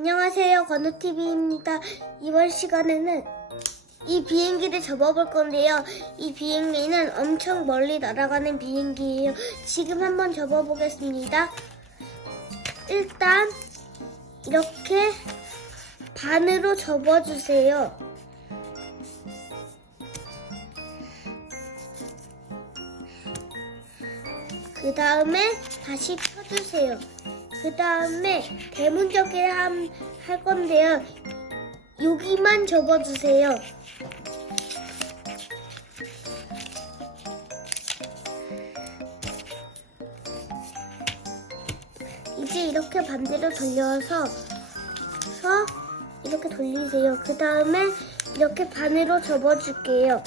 안녕하세요, 건우TV입니다. 이번 시간에는 이 비행기를 접어볼 건데요. 이 비행기는 엄청 멀리 날아가는 비행기예요. 지금 한번 접어보겠습니다. 일단 이렇게 반으로 접어주세요. 그 다음에 다시 펴주세요. 그 다음에 대문접기를 할 건데요. 여기만 접어주세요. 이제 이렇게 반대로 돌려서 이렇게 돌리세요. 그 다음에 이렇게 반으로 접어줄게요.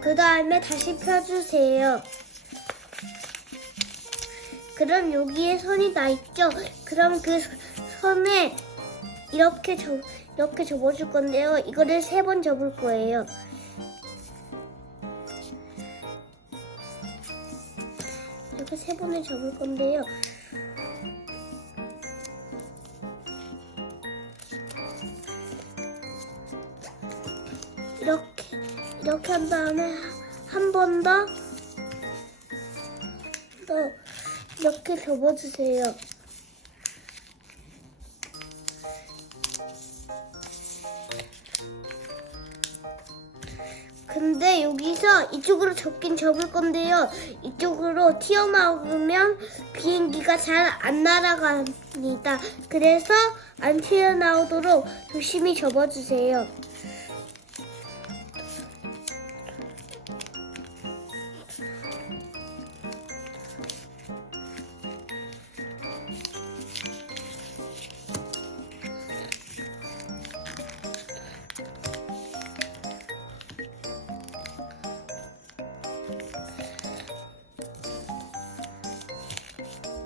그 다음에 다시 펴주세요. 그럼 여기에 선이 나 있죠? 그럼 그 선에 이렇게 접어줄 건데요. 이거를 3번 접을 거예요. 이렇게 3번을 접을 건데요. 이렇게 한 다음에 한 번 더 이렇게 접어주세요. 근데 여기서 이쪽으로 접긴 접을 건데요. 이쪽으로 튀어나오면 비행기가 잘 안 날아갑니다. 그래서 안 튀어나오도록 조심히 접어주세요.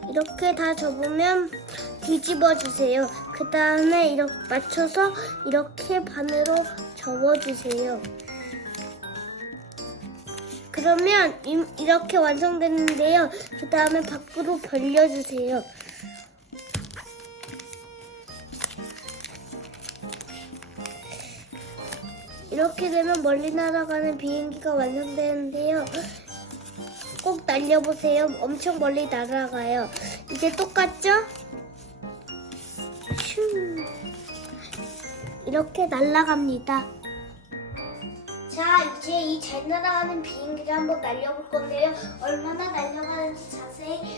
이렇게 다 접으면 뒤집어 주세요. 그 다음에 이렇게 맞춰서 이렇게 반으로 접어주세요. 그러면 이렇게 완성됐는데요. 그 다음에 밖으로 벌려주세요. 이렇게 되면 멀리 날아가는 비행기가 완성되는데요. 꼭 날려보세요. 엄청 멀리 날아가요. 이제 똑같죠? 슝. 이렇게 날아갑니다. 자, 이제 이 잘 날아가는 비행기를 한번 날려볼 건데요. 얼마나 날아가는지 자세히